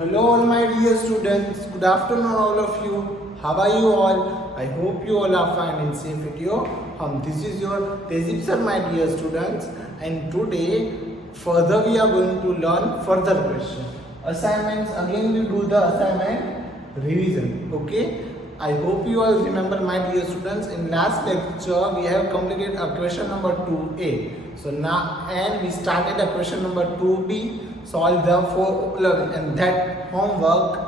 Hello all my dear students, good afternoon all of you. How are you all? I hope you all are fine and safe at your home. This is your Tezip sir my dear students, and today further we are going to learn further question. Assignments, again we do the assignment revision, okay? I hope you all remember my dear students, in last lecture we have completed a question number 2a. So now and we started a question number 2b. Solve the following, and that homework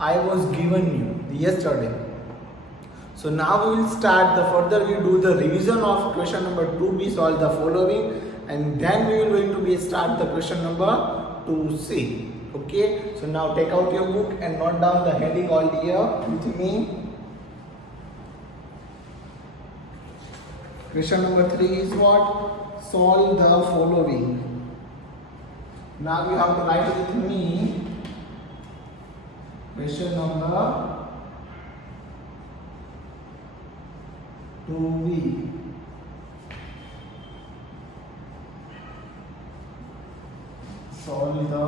I was given you yesterday. So now we will start the further we do the revision of question number 2b, solve the following, and then we will going to be start the question number 2c. Okay, so now take out your book and note down the heading all here with me. Question number 3 is what? Solve the following. Now you have to write with me question number 2b. Solve the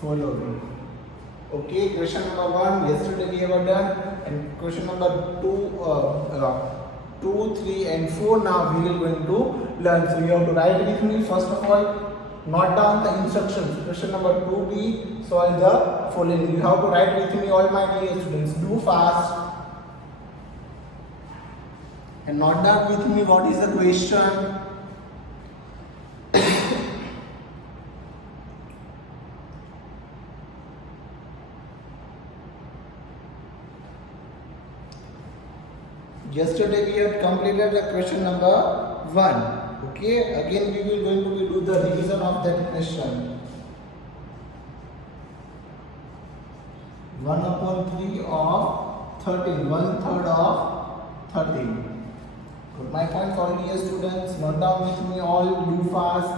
following. Okay, question number 1 yesterday we have done, and question number 2, 3 and 4 now we will going to learn. So you have to write with me. First of all, note down the instructions. Question number 2b, solve the following. You have to write with me, all my dear students. Do fast and note down with me what is the question. Yesterday we have completed the question number 1. Okay, again we will going to do the revision of that question. 1/3 of 13, 1/3 of 13. Good, my points all dear students, note down with me all, do fast.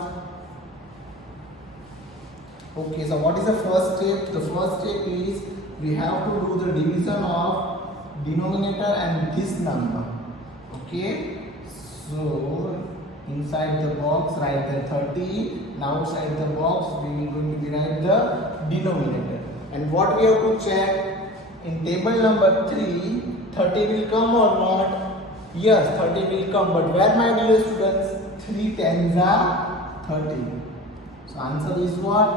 Okay, so what is the first step? The first step is we have to do the division of denominator and this number. Okay, so inside the box write the 30. Now outside the box we will going to be write the denominator. And what we have to check in table number 3, 30 will come or not? Yes, 30 will come. But where my dear students? 3 tens are 30. So answer is what?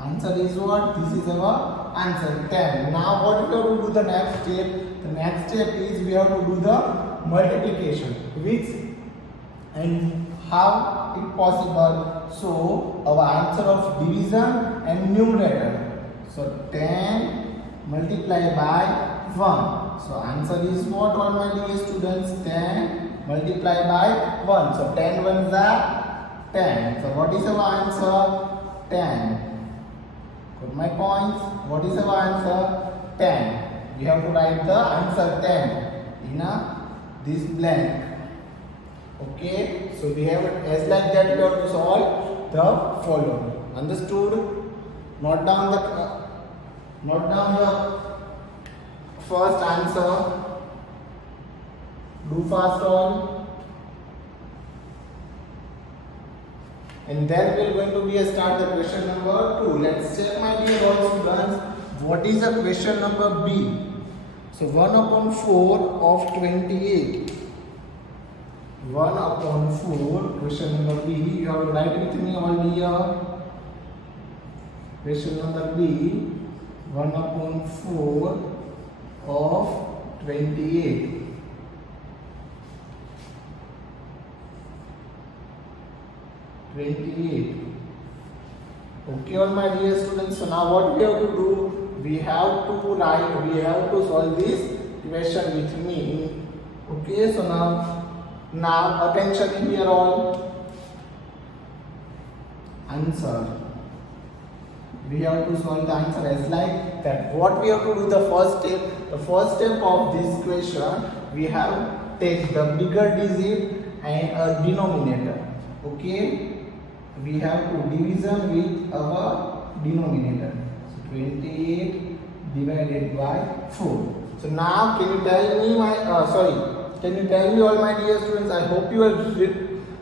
Answer is what? This is our answer, 10. Now what we have to do the next step? The next step is we have to do the multiplication. Which and how it possible? So our answer of division and numerator. So 10 multiplied by 1. So answer is what, all my dear students? 10 multiplied by 1. So 10 ones are 10. So what is our answer? 10. Got my points? What is our answer? 10. We have to write the answer 10 in this blank. Okay, so we have as like that we have to solve the following. Understood? Note down the first answer. Do fast all. And then we are going to be start the question number 2. Let's check my dear all students. What is the question number B? So 1/4 of 28. 1/4, question number B. You have to write with me all here. Question number B, 1/4 of 28. Okay, all my dear students. So now what we have to do? We have to solve this question with me. Okay, so now attention here all. Answer. We have to solve the answer as like that. What we have to do the first step? The first step of this question, we have take the bigger digit and a denominator. Okay, we have to division with our denominator. So 28 divided by 4. So now can you tell me all my dear students, I hope you will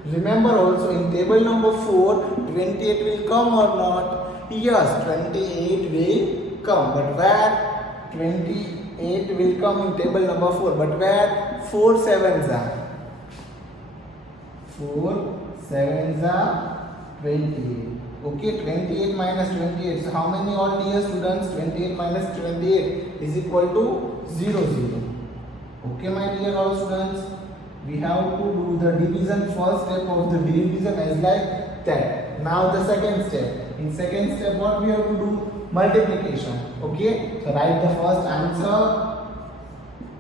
Remember also in table number 4, 28 will come or not? Yes, 28 will come. But where? 28 will come in table number 4. But where? 4 sevens are. 4 sevens are 28. Okay, 28 minus 28. So how many all dear students? 28 minus 28 is equal to 0, 0. Okay, my dear all students. We have to do the division, first step of the division as like that. Now the second step. In second step, what we have to do? Multiplication. Okay. So write the first answer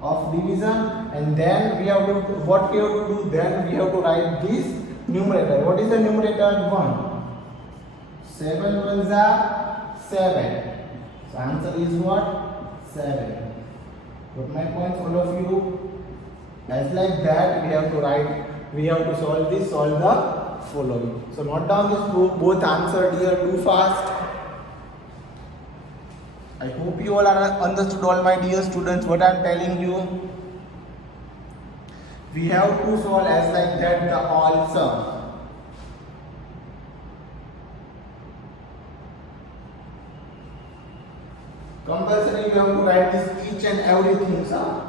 of division, and then we have to what we have to do? Then we have to write this numerator. What is the numerator? 1. 7 ones are 7. So answer is what? 7. Got my points, all of you? As like that, we have to write, we have to solve the following. So note down this both answer dear, too fast. I hope you all are understood, all my dear students, what I am telling you. We have to solve as like that the all sum. Compulsory we have to write this each and everything, sir.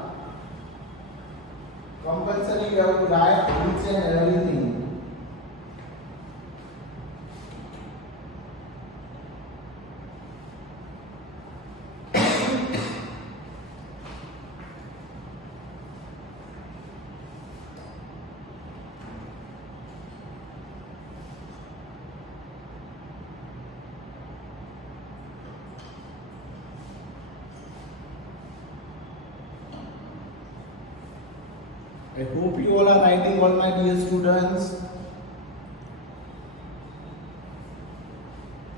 Compulsory you have to write each and everything. I hope you all are writing, all my dear students.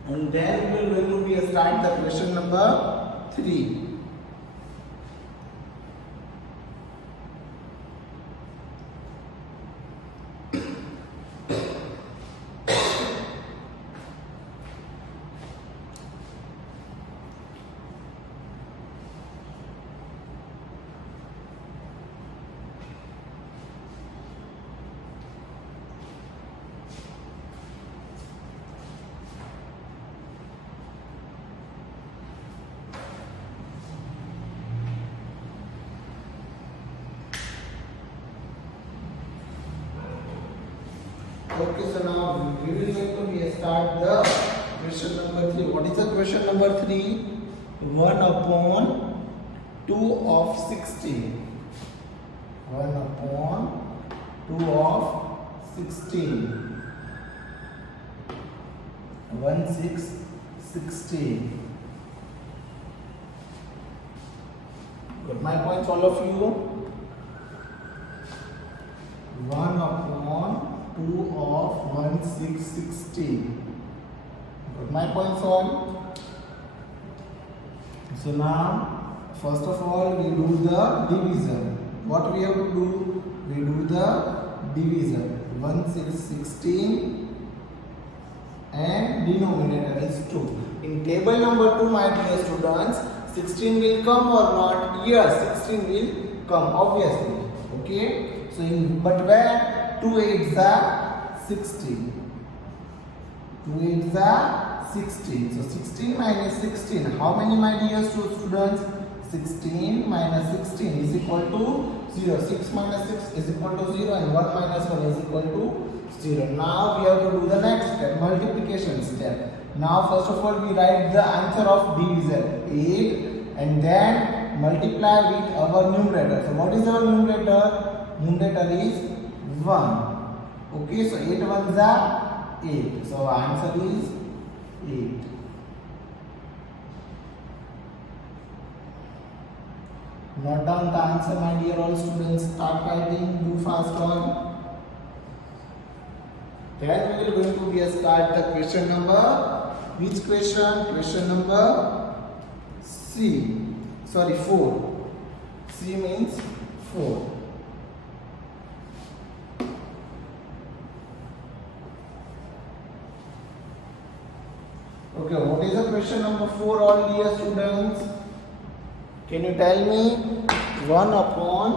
And then we will going to start the question number 3. Okay, so now we will going to start the question number 3. What is the question number 3? 1 upon 2 of 16. 1 upon 2 of 16. 1, 6, 16. Got my points, all of you? 1 upon 2 of 1, 6, 16. Got my points all? So now, first of all, we do the division. What we have to do? We do the division. 1, 6, 16 and denominator is 2. In table number 2, my dear students, 16 will come or not? Yes, 16 will come, obviously. Okay? So, but where? 2 8s are 16. 2 8s are 16. So 16 minus 16. How many, my dear students? 16 minus 16 is equal to 0. 6 minus 6 is equal to 0 and 1 minus 1 is equal to 0. Now we have to do the next step, multiplication step. Now first of all we write the answer of division 8 and then multiply with our numerator. So what is our numerator? Numerator is 1. Okay, so 8 ones are 8. So answer is 8. Note down the answer, my dear all students. Start writing, do fast on. Then we will going to start the question number. Which question? Question number 4. C means 4. Okay, what is the question number 4, all dear students? Can you tell me? 1 upon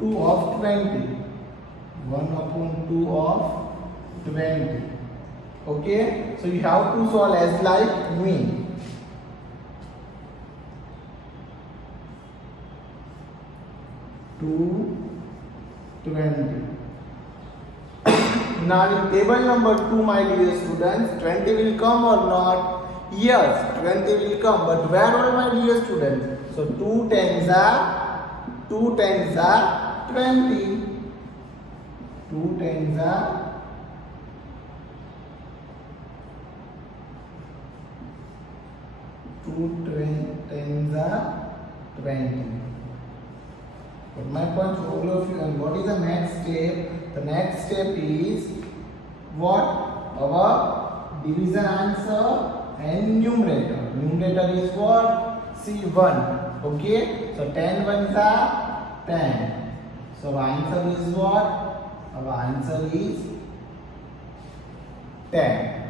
2 of 20. 1 upon 2 of 20. Okay, so you have to solve as like me. 220. Now in table number 2, my dear students, 20 will come or not? Yes, 20 will come, but where are my dear students? So 2 tens are 20. 2 tens are 20. But my point to all of you, and what is the next step? The next step is what? Our division answer and numerator. Numerator is what? C1. Okay? So 10 ones are 10. So our answer is what? Our answer is 10.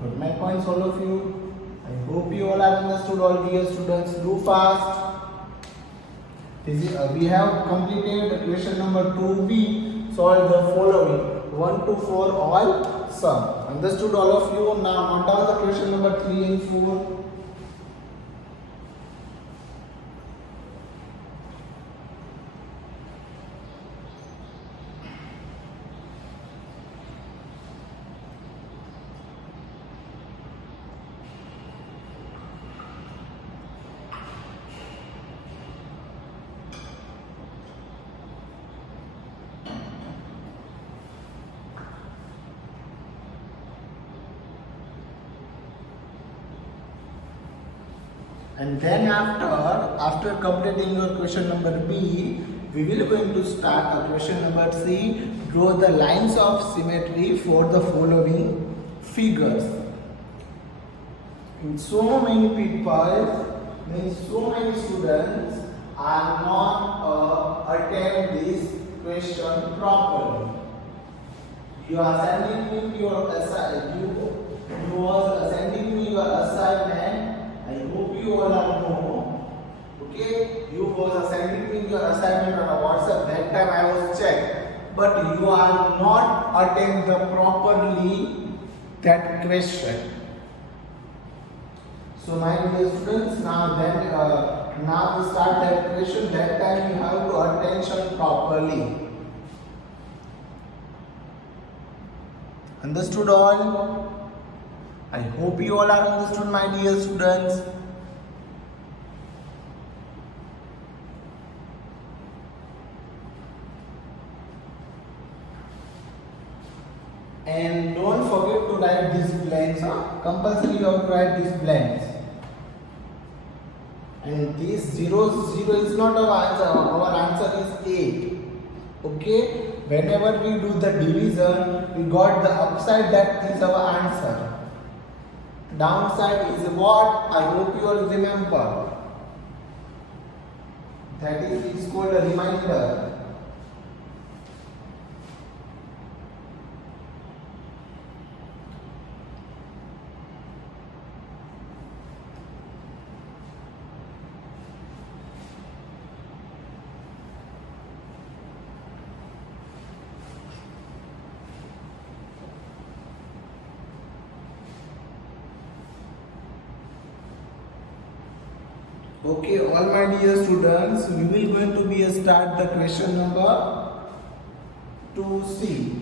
Got my points, all of you? I hope you all have understood, all dear students. Do fast. We have completed question number 2b. Solve the following 1 to 4 all sum. Understood, all of you? Now note down the question number 3 and 4. And then after completing your question number B, we will going to start a question number C. Draw the lines of symmetry for the following figures. And so many people, so many students are not attempt this question properly. You are sending me your assignment. You was sending me your assignment. I hope you all are know. Okay, you was sending me your assignment on a WhatsApp. That time I was checked, but you are not attempt the properly that question. So my dear students, now we start that question. That time you have to attention properly. Understood all? I hope you all are understood, my dear students. And don't forget to write these blanks. Compulsory you have to write these blanks. And this 0 is not our answer. Our answer is 8. Okay? Whenever we do the division, we got the upside, that is our answer. Downside is what? I hope you all remember. That is called a reminder. Okay, all my dear students, we will going to be start the question number 2C.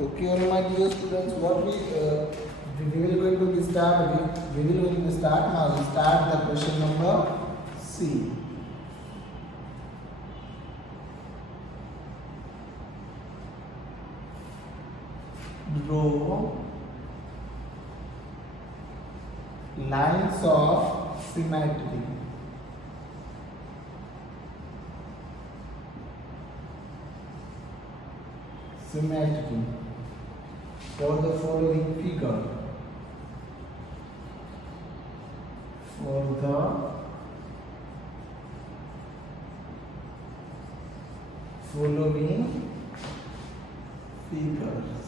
Okay, all my dear students, what we will going to be start. We will going to start now. We start the question number C. Draw lines of symmetry. Symmetry for the following figure. For the following figures.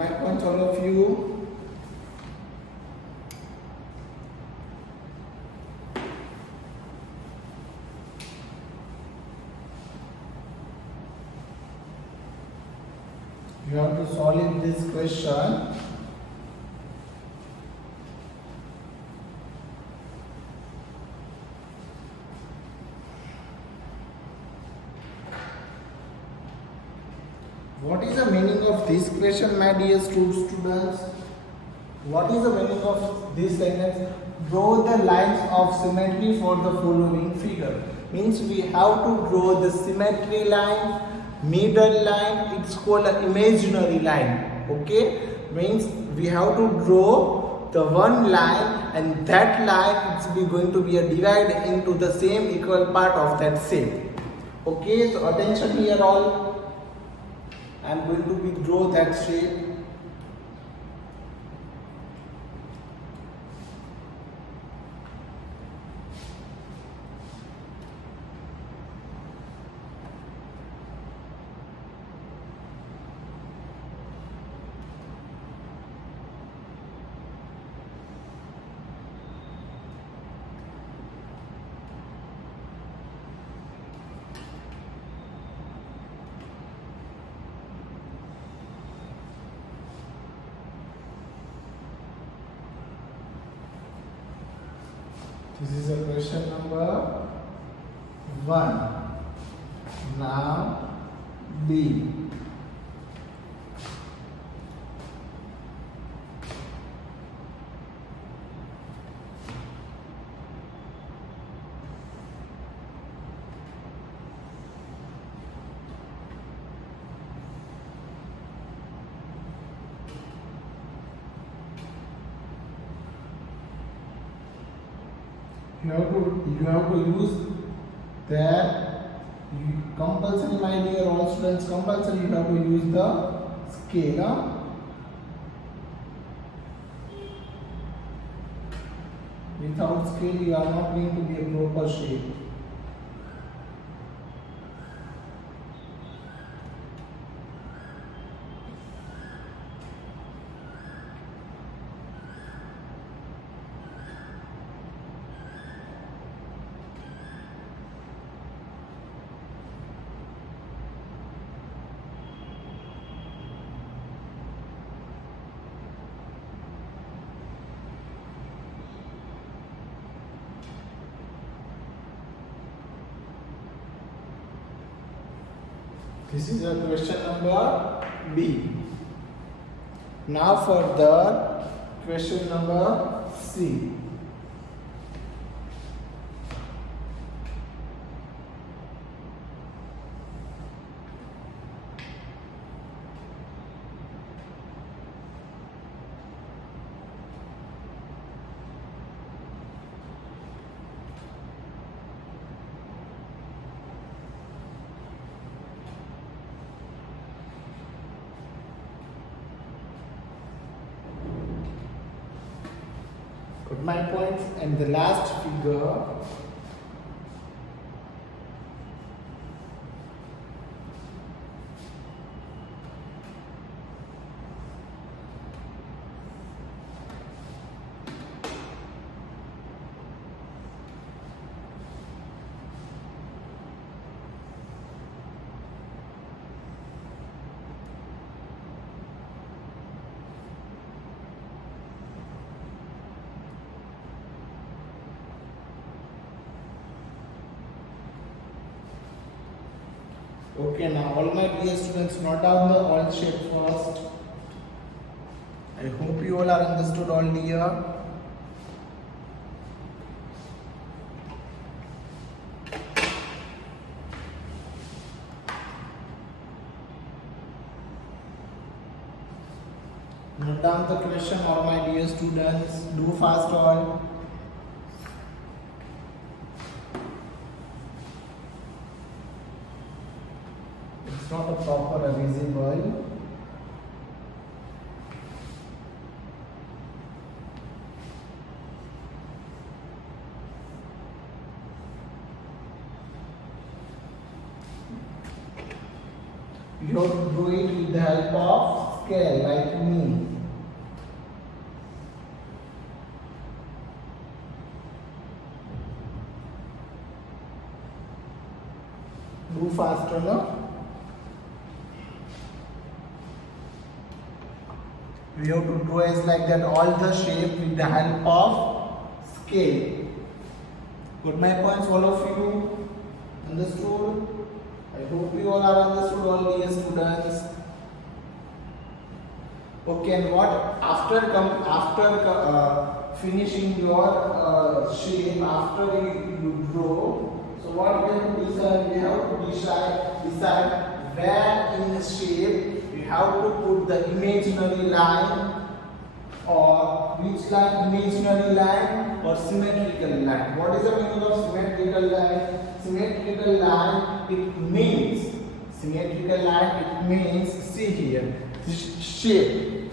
my points, all of you. You have to solve this question. What is the meaning of this question, my dear students? What is the meaning of this sentence? Draw the lines of symmetry for the following figure. Means we have to draw the symmetry line, middle line. It's called an imaginary line. Okay? Means we have to draw the one line, and that line is going to be a divide into the same equal part of that shape. Okay? So attention here all. I am going to be draw that shape. This is a question number 1. Now B. You have to use that compulsory, my dear all students, compulsory you have to use the scale. Without scale you are not going to be a proper shape. This is a question number B. Now for the question number C. Put my points, and the last figure. Okay, now all my dear students, note down the all shape first. I hope you all are understood, all dear. Note down the question, all my dear students. Do fast all. It's not a proper visible. You have to do it with the help of scale like me. Do faster now. We have to draw as like that all the shape with the help of scale. Got my points, all of you? Understood? I hope you all are understood, all dear students. Okay, and what after finishing your shape, after you draw, so what we have to decide? We have to decide where in the shape we have to put the imaginary line, or which line, imaginary line or symmetrical line. What is the meaning of symmetrical line? Symmetrical line, it means, symmetrical line, it means, see here, this shape,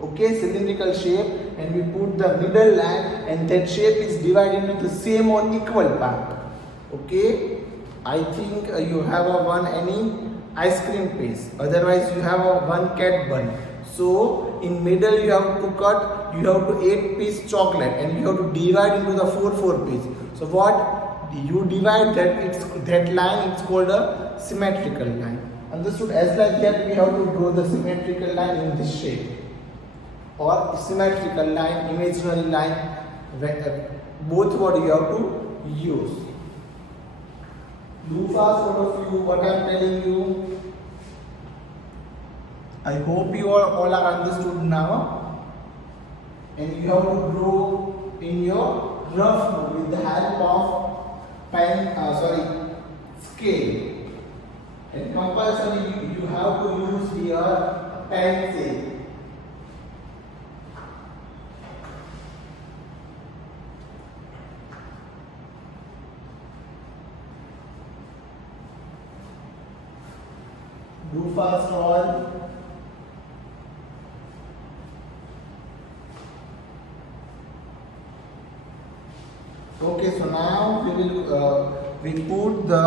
okay, cylindrical shape, and we put the middle line, and that shape is divided into the same or equal part. Okay, I think you have a one any ice cream piece, otherwise you have a one Cadbury. So in middle you have to cut, you have to 8-piece chocolate, and you have to divide into the 4 piece. So what you divide that line, it's called a symmetrical line. Understood? As like that we have to draw the symmetrical line in this shape, or symmetrical line, imaginary line, both what you have to use. Do fast, all of you, what I am telling you. I hope you all are understood now, and you have to draw in your rough mode with the help of scale, and compulsory you have to use here pencil. Do fast all. Okay, so now we put the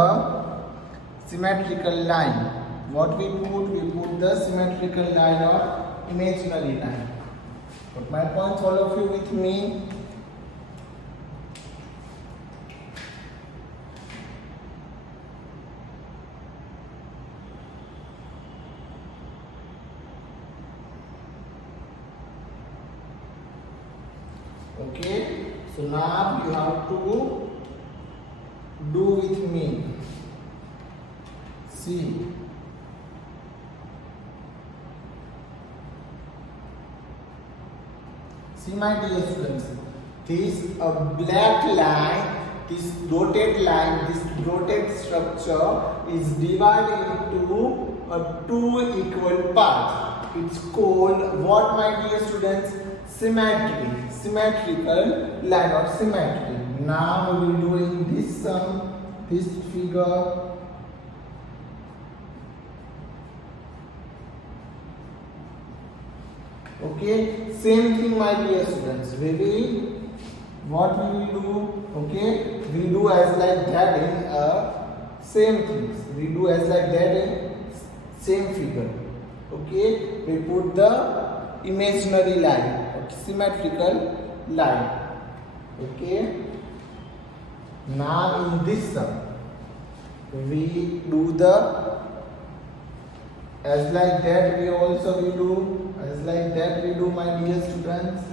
symmetrical line. What we put? We put the symmetrical line or imaginary line. Put my points, all of you, with me. Okay, so now you have to do with me. See, my dear students, this black line, this dotted line, this dotted structure is divided into 2 equal parts. It's called what, my dear students? Symmetry, symmetrical line or symmetry. Now we will do in this figure. Okay, same thing, my dear students. What we will do? Okay, we do as like that in same things. We do as like that in same figure. Okay, we put the imaginary line. Symmetrical line. Okay, now in this sum we do the as like that we also will do, as like that we do, my dear students.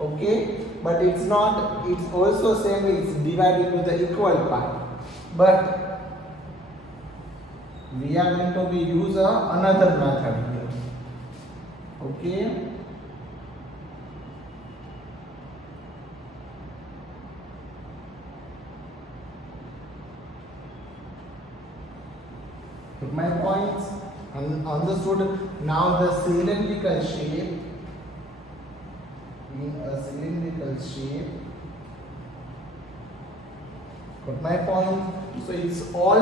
Okay, but it's not, it's also same, it's divided into the equal part, but we are going to be use another method here. Okay, took my points, understood. Now the cylindrical shape, in a cylindrical shape, got my point. So it's all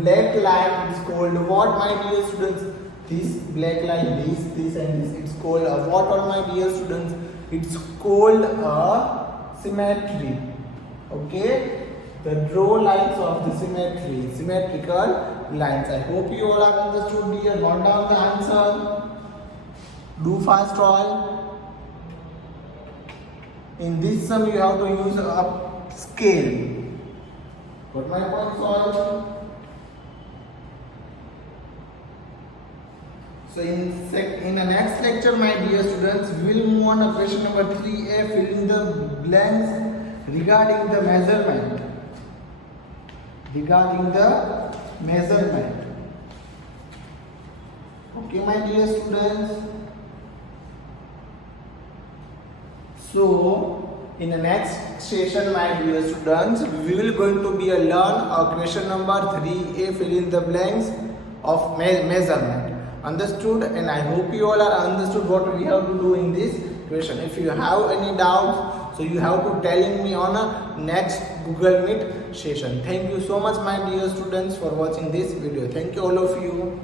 black line is called what, my dear students? This black line, this and this, it's called what, all my dear students? It's called a symmetry. Okay, the draw lines of the symmetry, symmetrical lines. I hope you all have understood here. Note down the answer. Do fast all. In this sum you have to use a scale. Got my point, solve? So in the next lecture, my dear students, we will move on to question number 3a, fill in the blanks regarding the measurement. Regarding the measurement. Okay, my dear students. So in the next session, my dear students, we will going to be learn question number 3a, fill in the blanks of measurement. Understood? And I hope you all are understood what we have to do in this question. If you have any doubts, so you have to telling me on a next Google Meet session. Thank you so much, my dear students, for watching this video. Thank you all of you.